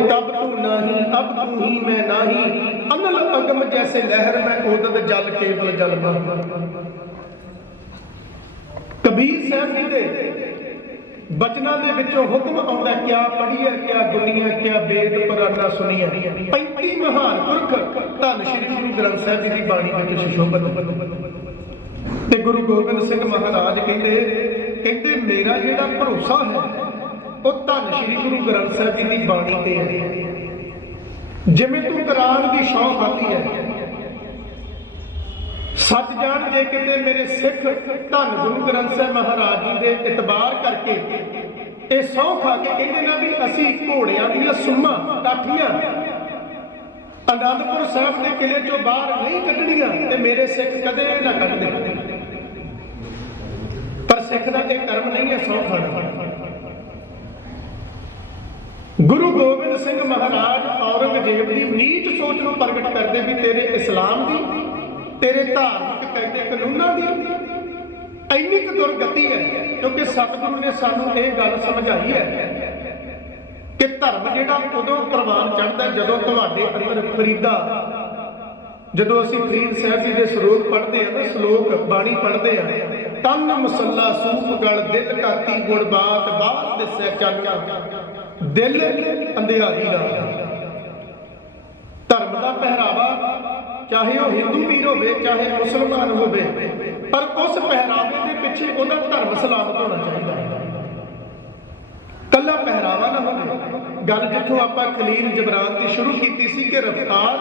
ਤਬ ਤੂੰ ਨਹੀਂ ਅਬ ਤੂੰ ਹੀ ਮੈਂ ਨਹੀਂ। ਅਨਲ ਅਗਮ ਜੈਸੇ ਲਹਿਰ ਮੈਂ ਉਦਤ ਜਲ ਕੇਵਲ ਜਲ ਕਬੀਰ ਸਾਹਿਬ ਜੀ ਦੇ ਬਚਨਾਂ ਦੇ ਵਿੱਚੋਂ ਹੁਕਮ ਆਉਂਦਾ, ਕਿਆ ਪੜੀਐ ਕਿਆ ਗੁਨੀਐ ਕਿਆ ਵੇਦ ਪੁਰਾਨਾ ਸੁਣੀਐ 35 ਮਹਾਨ ਪੁਰਖ ਧੰਨ ਸ਼੍ਰੀ ਗੁਰੂ ਗ੍ਰੰਥ ਸਾਹਿਬ ਜੀ ਦੀ ਬਾਣੀ ਵਿੱਚ ਸੁਸ਼ੋਭਿਤ ਤੇ ਗੁਰੂ ਗੋਬਿੰਦ ਸਿੰਘ ਮਹਾਰਾਜ ਕਹਿੰਦੇ ਕਹਿੰਦੇ, ਮੇਰਾ ਜਿਹੜਾ ਭਰੋਸਾ ਹੈ ਉਹ ਧੰਨ ਸ਼੍ਰੀ ਗੁਰੂ ਗ੍ਰੰਥ ਸਾਹਿਬ ਜੀ ਦੀ ਬਾਣੀ ਤੇ ਹੈ। ਜਿਵੇਂ ਤੂੰ ਕੁਰਾਨ ਦੀ ਸ਼ੌਂ ਖਾਦੀ ਹੈ, ਸੱਚ ਜਾਣ ਜੇ ਕਿਤੇ ਮੇਰੇ ਸਿੱਖ ਧੰਨ ਗੁਰੂ ਗ੍ਰੰਥ ਸਾਹਿਬ ਮਹਾਰਾਜ ਜੀ ਦੇ ਇਤਬਾਰ ਕਰਕੇ ਇਹ ਸਹੁੰ ਖਾ ਕੇ ਕਹਿੰਦੇ ਨਾ ਵੀ ਅਸੀਂ ਘੋੜਿਆਂ ਦੀਆਂ ਸੁੰਮਾਂ ਕਾਠੀਆਂ, ਅਨੰਦਪੁਰ ਸਾਹਿਬ ਦੇ ਕਿਲੇ ਚੋਂ ਬਾਹਰ ਨਹੀਂ ਕੱਢਣੀਆਂ ਤੇ ਮੇਰੇ ਸਿੱਖ ਕਦੇ ਨਾ ਕੱਢਦੇ। ਪਰ ਸਿੱਖ ਦਾ ਇਹ ਕਰਮ ਨਹੀਂ ਹੈ ਸਹੁੰ ਖਾਣਾ। ਗੁਰੂ ਗੋਬਿੰਦ ਸਿੰਘ ਮਹਾਰਾਜ ਔਰੰਗਜ਼ੇਬ ਦੀ ਨੀਚ ਸੋਚ ਨੂੰ ਪ੍ਰਗਟ ਕਰਦੇ ਵੀ ਤੇਰੇ ਇਸਲਾਮ ਦੀ, ਤੇਰੇ ਧਾਰਮਿਕ ਕਾਇਦੇ ਕਾਨੂੰਨਾਂ ਦੀ ਇੰਨੀ ਕੁ ਦੁਰਗਤੀ ਹੈ, ਕਿਉਂਕਿ ਸਤਿਗੁਰੂ ਨੇ ਸਾਨੂੰ ਇਹ ਗੱਲ ਸਮਝਾਈ ਹੈ ਕਿ ਧਰਮ ਜਿਹੜਾ ਉਦੋਂ ਪ੍ਰਵਾਨ ਚੜਦਾ ਜਦੋਂ ਤੁਹਾਡੇ ਅੰਦਰ ਫਰੀਦਾ। ਜਦੋਂ ਅਸੀਂ ਫਰੀਦ ਸਾਹਿਬ ਜੀ ਦੇ ਸਲੋਕ ਪੜ੍ਹਦੇ ਆ ਨਾ ਸ਼ਲੋਕ ਬਾਣੀ ਪੜ੍ਹਦੇ ਆ ਤਨ ਮਸੱਲਾ ਸੂਪ ਗਲ ਦਿਲ ਕਾਤੀ ਗੁਣ ਬਾਤ ਬਾਤ ਦਿਸੈ ਚਾਨਣਾ। ਦਿਲ ਅੰਧਿਆਰੀ ਦਾ। ਧਰਮ ਦਾ ਪਹਿਰਾਵਾ, ਚਾਹੇ ਉਹ ਹਿੰਦੂ ਵੀਰ ਹੋਵੇ, ਚਾਹੇ ਮੁਸਲਮਾਨ ਹੋਵੇ, ਪਰ ਉਸ ਪਹਿਰਾਵੇ ਦੇ ਪਿੱਛੇ ਉਹਦਾ ਧਰਮ ਸਲਾਮਤ ਹੋਣਾ ਚਾਹੀਦਾ ਹੈ। ਕੱਲਾ ਪਹਿਰਾਵਾ ਨਾ ਹੋਵੇ। ਗੱਲ ਜਿੱਥੋਂ ਆਪਾਂ ਖਲੀਲ ਜਬਰਾਨ ਦੀ ਸ਼ੁਰੂ ਕੀਤੀ ਸੀ ਕਿ ਰਫਤਾਰ,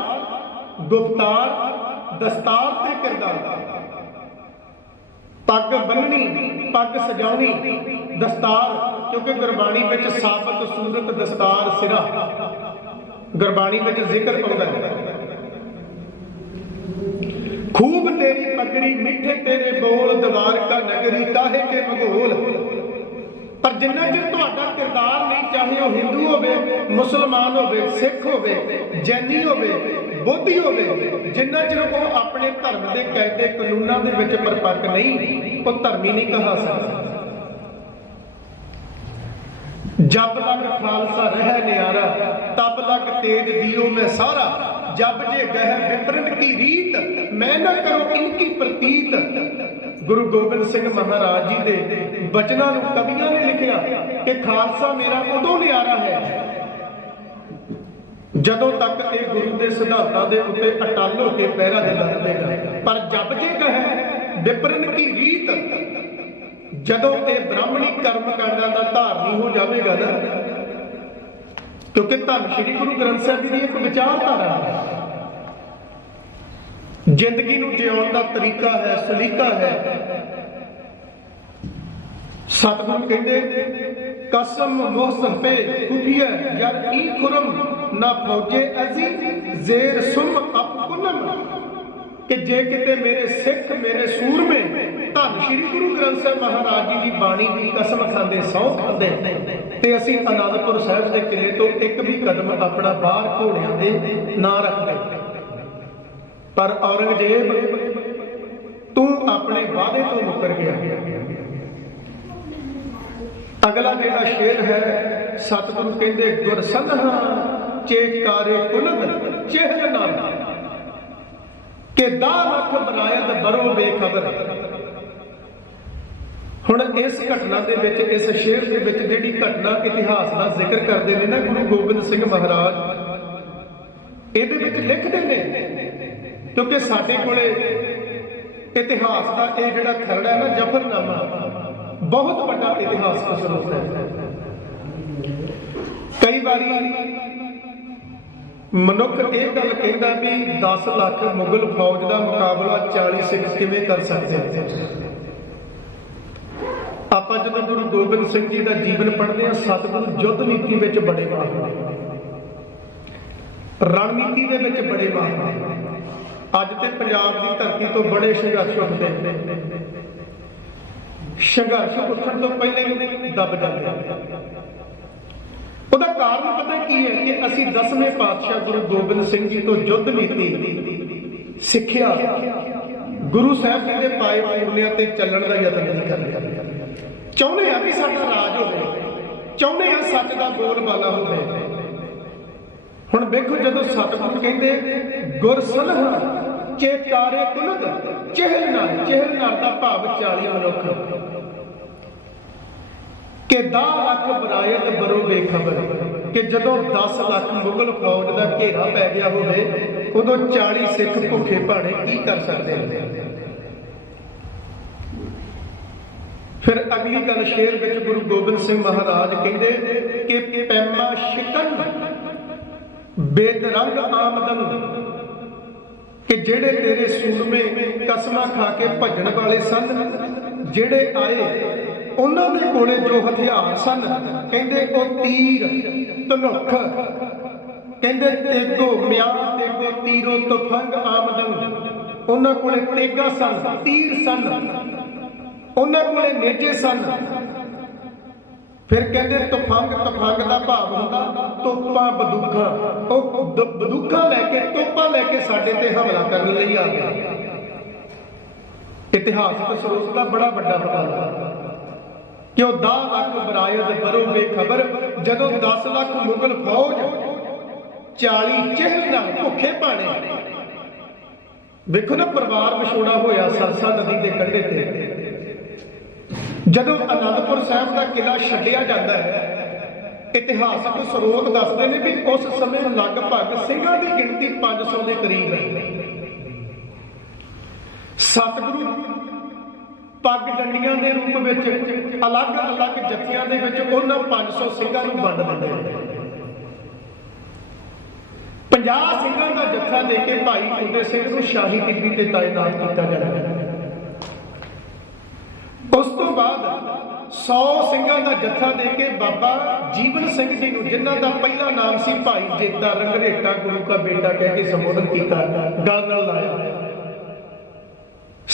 ਗੁਫਤਾਰ, ਦਸਤਾਰ ਤੇ ਕਿਰਦਾਰ। ਪੱਗ ਬੰਨਣੀ ਪੱਗ ਸਜਾਉਣੀ, ਦਸਤਾਰ, ਕਿਉਂਕਿ ਗੁਰਬਾਣੀ ਵਿੱਚ ਸਾਬਤ ਸੂਰਤ ਦਸਤਾਰ ਸਿਰਾ। ਗੁਰਬਾਣੀ ਵਿੱਚ ਜ਼ਿਕਰ ਆਉਂਦਾ ਹੈ। ਖੂਬ ਤੇਰੀ ਪਗੜੀ, ਮਿੱਠੇ ਤੇਰੇ ਬੋਲ, ਦਵਾਰਕਾ ਨਗਰੀ ਕਾਹੇ ਕੇ ਮਗੋਲ। ਪਰ ਜਿੰਨਾ ਚਿਰ ਤੁਹਾਡਾ ਕਿਰਦਾਰ ਨਹੀਂ ਚਾਹੇ ਉਹ ਹਿੰਦੂ ਹੋਵੇ, ਮੁਸਲਮਾਨ ਹੋਵੇ, ਸਿੱਖ ਹੋਵੇ, ਜੈਨੀ ਹੋਵੇ ਬੋਧੀ ਹੋਵੇ, ਜਿੰਨਾ ਚਿਰ ਉਹ ਆਪਣੇ ਧਰਮ ਦੇ ਕਾਇਦੇ ਕਾਨੂੰਨਾਂ ਦੇ ਵਿੱਚ ਪਰਪੱਕ ਨਹੀਂ, ਉਹ ਧਰਮੀ ਨਹੀਂ ਕਹਾ ਸਕਦਾ। ਜਬ ਲਗ ਖਾਲਸਾ ਰਹਿ ਨਿਆਰਾ, ਤਬ ਲਗ ਤੇਜ ਦਿਓ ਮੈਂ ਸਾਰਾ। ਜਬ ਜੇ ਗਹਿ ਵਿਪਰਨ ਕੀ ਰੀਤ, ਮੈਂ ਨਾ ਕਰੋ ਇਨਕੀ ਪ੍ਰਤੀਤ। ਗੁਰੂ ਗੋਬਿੰਦ ਸਿੰਘ ਮਹਾਰਾਜ ਜੀ ਦੇ ਬਚਨਾਂ ਨੂੰ ਕਵੀਆਂ ਨੇ ਲਿਖਿਆ ਕਿ ਖਾਲਸਾ ਮੇਰਾ ਉਦੋਂ ਨਿਆਰਾ ਹੈ ਜਦੋਂ ਤੱਕ ਇਹ ਗੁਰੂ ਦੇ ਸਿਧਾਂਤਾਂ ਦੇ ਉੱਤੇ ਅਟਲ ਹੋ ਕੇ ਪਹਿਰਾ ਨਹੀਂ ਲੱਗੇਗਾ ਪਰ ਜਬ ਜੇ ਗਹਿ ਵਿਪਰਨ ਕੀ ਰੀਤ? ਜਦੋਂ ਇਹ ਬ੍ਰਾਹਮਣੀ ਕਰਮ ਕਾਂਡਾਂ ਦਾ ਧਾਰਨੀ ਹੋ ਜਾਵੇਗਾ ਨਾ, ਕਿਉਂਕਿ ਧੰਨ ਸ਼੍ਰੀ ਗੁਰੂ ਗ੍ਰੰਥ ਸਾਹਿਬ ਜੀ ਦੀ ਇੱਕ ਵਿਚਾਰਧਾਰਾ ਹੈ। ਜ਼ਿੰਦਗੀ ਨੂੰ ਜਿਉਣ ਦਾ ਤਰੀਕਾ ਹੈ, ਸਲੀਕਾ ਹੈ। ਸਤਿਗੁਰੂ ਕਹਿੰਦੇ, ਕਸਮ ਮੋਹਸਨ ਪੇ ਕੁਫੀਆ ਯਾਰ ਈ ਖੁਰਮ। ਨਾ ਫੌਜੇ ਅਸੀਂ। ਜ਼ੇਰ ਸੁਮ ਅਪ ਕਿ ਜੇ ਕਿਤੇ ਮੇਰੇ ਸਿੱਖ, ਮੇਰੇ ਸੂਰਮੇ ਧੰਨ ਸ਼੍ਰੀ ਗੁਰੂ ਗ੍ਰੰਥ ਸਾਹਿਬ ਮਹਾਰਾਜ ਜੀ ਦੀ ਬਾਣੀ ਦੀ ਕਸਮ ਖਾਂਦੇ, ਸਹੁੰ ਖਾਂਦੇ, ਤੇ ਅਸੀਂ ਅਨੰਦਪੁਰ ਸਾਹਿਬ ਦੇ ਕਿਲੇ ਤੋਂ ਇੱਕ ਵੀ ਕਦਮ ਆਪਣਾ ਬਾਹਰ ਘੋੜਿਆਂ ਦੇ ਨਾ ਰੱਖਦੇ। ਪਰ ਔਰੰਗਜ਼ੇਬ, ਤੂੰ ਆਪਣੇ ਵਾਅਦੇ ਤੋਂ ਮੁੱਕਰ ਗਿਆ। ਅਗਲਾ ਜਿਹੜਾ ਸ਼ੇਰ ਹੈ, ਸਤਿਗੁਰੂ ਕਹਿੰਦੇ ਗੁਰਸਨਹਾ ਚੇਕਾਰੇ ਕੁਲਦ ਚਿਹਰ ਨਾਲ। ਕਿ ਦਾ ਲੱਖ ਬਰਾਇਤ ਬਰੋ ਬੇਖਬਰ। ਹੁਣ ਇਸ ਘਟਨਾ ਦੇ ਵਿੱਚ, ਇਸ ਸ਼ੇਰ ਦੇ ਵਿੱਚ ਜਿਹੜੀ ਘਟਨਾ, ਇਤਿਹਾਸ ਦਾ ਜ਼ਿਕਰ ਕਰਦੇ ਨੇ ਨਾ ਗੁਰੂ ਗੋਬਿੰਦ ਸਿੰਘ ਮਹਾਰਾਜ, ਇਹਦੇ ਵਿੱਚ ਲਿਖਦੇ ਨੇ, ਕਿਉਂਕਿ ਸਾਡੇ ਕੋਲੇ ਇਤਿਹਾਸ ਦਾ ਇਹ ਜਿਹੜਾ ਖਰੜਾ ਹੈ ਨਾ, ਜਫਰਨਾਮਾ, ਬਹੁਤ ਵੱਡਾ ਇਤਿਹਾਸਕ ਸਰੋਤ ਹੈ। ਕਈ ਵਾਰੀ ਮਨੁੱਖ ਇਹ ਗੱਲ ਕਹਿੰਦਾ ਵੀ 10 ਲੱਖ ਮੁਗਲ ਫੌਜ ਦਾ ਮੁਕਾਬਲਾ 40 ਸਿੱਖ ਕਿਵੇਂ ਕਰ ਸਕਦੇ ਆਪਾਂ ਜਦੋਂ ਗੁਰੂ ਗੋਬਿੰਦ ਸਿੰਘ ਜੀ ਦਾ ਜੀਵਨ ਪੜ੍ਹਦੇ ਹਾਂ, ਸਤਿਗੁਰੂ ਯੁੱਧ ਨੀਤੀ ਵਿੱਚ ਬੜੇ ਮਾਹਰ ਰਣਨੀਤੀ ਦੇ ਵਿੱਚ ਬੜੇ ਮਾਹਰ ਅੱਜ ਤੇ ਪੰਜਾਬ ਦੀ ਧਰਤੀ ਤੋਂ ਬੜੇ ਸੰਘਰਸ਼ ਉੱਠਦੇ ਨੇ। ਸੰਘਰਸ਼ ਉੱਠਣ ਤੋਂ ਪਹਿਲਾਂ ਹੀ ਦੱਬ ਜਾਂਦੇ ਕਾਰਨ ਪਤਾ ਕੀ ਹੈ ਕਿ ਅਸੀਂ ਦਸਵੇਂ ਪਾਤਸ਼ਾਹ ਗੁਰੂ ਗੋਬਿੰਦ ਸਿੰਘ ਜੀ ਤੋਂ ਯੁੱਧ ਨੀਤੀ ਸਿੱਖਿਆ। ਗੁਰੂ ਸਾਹਿਬ ਜੀ ਦੇ ਪਾਏ ਪੂਰਨਿਆਂ ਤੇ ਚੱਲਣ ਦਾ ਯਤਨ ਨਹੀਂ ਕਰਦੇ ਚਾਹੁੰਦੇ ਆ ਵੀ ਸਾਡਾ ਰਾਜ ਹੋਵੇ। ਚਾਹੁੰਦੇ ਆ ਸੱਚ ਦਾ ਬੋਲਬਾਲਾ ਹੋਵੇ। ਹੁਣ ਵੇਖੋ ਜਦੋਂ ਸਤਿਗੁਰੂ ਕਹਿੰਦੇ, ਗੁਰ ਸਨਹ ਚੇਤਾਰੇ ਕੁਲਦ ਚਹਿਲ ਨਾਲ ਚਹਿਲ ਨਾਲ ਦਾ ਭਾਵ 40 ਮਨੁੱਖ ਕਿ 10 ਲੱਖ ਬਰਾਇਤ ਬਰੋ ਬੇਖਬਰ। ਕਿ ਜਦੋਂ 10 ਲੱਖ ਮੁਗਲ ਫੌਜ ਦਾ ਘੇਰਾ ਪੈ ਗਿਆ ਹੋਵੇ, ਉਦੋਂ 40 ਸਿੱਖ ਭੁੱਖੇ ਭਾਣੇ ਕੀ ਕਰ ਸਕਦੇ ਨੇ? ਫਿਰ ਅਗਲੀ ਗੱਲ ਸ਼ੇਰ ਵਿੱਚ ਗੁਰੂ ਗੋਬਿੰਦ ਸਿੰਘ ਮਹਾਰਾਜ ਕਹਿੰਦੇ ਕਿ ਪੈਮਾ ਸ਼ਿਕਨ ਬੇਦਰੰਗ ਆਮਦਨ। ਕਿ ਜਿਹੜੇ ਤੇਰੇ ਸੂਰਮੇ ਕਸਮਾਂ ਖਾ ਕੇ ਭੱਜਣ ਵਾਲੇ ਸਨ, ਜਿਹੜੇ ਆਏ ਉਹਨਾਂ ਦੇ ਕੋਲੇ ਜੋ ਹਥਿਆਰ ਸਨ, ਕਹਿੰਦੇ ਉਹ ਤੀਰ, ਧਨੁੱਖ। ਕਹਿੰਦੇ ਤੇਗੋ ਮਿਆ ਤੇਗੋ ਤੀਰੋ ਤਫੰਗ ਆਮਦਨ। ਉਹਨਾਂ ਕੋਲੇ ਤੇਗਾ ਸਨ, ਤੀਰ ਸਨ। ਉਹਨਾਂ ਕੋਲੇ ਨੇਜੇ ਸਨ। ਫਿਰ ਕਹਿੰਦੇ ਤਫੰਗ ਤਫੰਗ ਦਾ ਭਾਵ ਹੁੰਦਾ, ਤੋਪਾਂ ਬੰਦੂਕਾਂ ਉਹ ਦ- ਬੰਦੂਕਾਂ ਲੈ ਕੇ, ਤੋਪਾਂ ਲੈ ਕੇ ਸਾਡੇ ਤੇ ਹਮਲਾ ਕਰਨ ਲਈ ਆ ਗਿਆ ਇਤਿਹਾਸਕ ਸਰੋਤ ਦਾ ਬੜਾ ਵੱਡਾ ਹਵਾਲਾ। ਕਿ ਉਹ 10 ਲੱਖ ਬਰਾਇਦ ਬਰੋ ਬੇਖਬਰ ਜਦੋਂ 10 ਲੱਖ ਮੁਗਲ ਫੌਜ 40 ਚਿਹਲ ਨਾਲ ਭੁੱਖੇ ਪਾਣੇ ਵੇਖੋ ਨਾ ਪਰਿਵਾਰ ਵਿਛੋੜਾ ਹੋਇਆ ਸਰਸਾ ਨਦੀ ਦੇ ਕੰਢੇ ਤੇ। ਜਦੋਂ ਅਨੰਦਪੁਰ ਸਾਹਿਬ ਦਾ ਕਿਲਾ ਛੱਡਿਆ ਜਾਂਦਾ ਹੈ, ਇਤਿਹਾਸਕ ਸਰੋਤ ਦੱਸਦੇ ਨੇ ਵੀ ਉਸ ਸਮੇਂ ਲਗਭਗ ਸਿੰਘਾਂ ਦੀ ਗਿਣਤੀ 500 ਦੇ ਕਰੀਬ ਹੈ। ਸਤਿਗੁਰੂ ਪੱਗ ਡੰਡੀਆਂ ਦੇ ਰੂਪ ਵਿੱਚ ਅਲੱਗ-ਅਲੱਗ ਜਥਿਆਂ ਦੇ ਵਿੱਚ ਉਹਨਾਂ 500 ਸਿੰਘਾਂ ਨੂੰ ਵੰਡ ਦਿੰਦੇ 50 ਸਿੰਘਾਂ ਦਾ ਜਥਾ ਦੇ ਕੇ ਭਾਈ ਕੁੰਦੇ ਸਿੰਘ ਨੂੰ ਸ਼ਾਹੀ ਟਿੱਬੀ ਤੇ ਤਾਇਨਾਤ ਕੀਤਾ ਜਾਂਦਾ ਉਸ ਤੋਂ ਬਾਅਦ 100 ਸਿੰਘਾਂ ਦਾ ਜੱਥਾ ਦੇ ਕੇ ਬਾਬਾ ਜੀਵਨ ਸਿੰਘ ਜੀ ਨੂੰ, ਜਿਨ੍ਹਾਂ ਦਾ ਪਹਿਲਾ ਨਾਮ ਸੀ ਭਾਈ ਜੇਤਾ ਰੰਗਰੇਟਾ, ਗੁਰੂ ਦਾ ਬੇਟਾ ਕਹਿ ਕੇ ਸੰਬੋਧਨ ਕੀਤਾ, ਗੱਲ ਨਾਲ ਲਾਇਆ।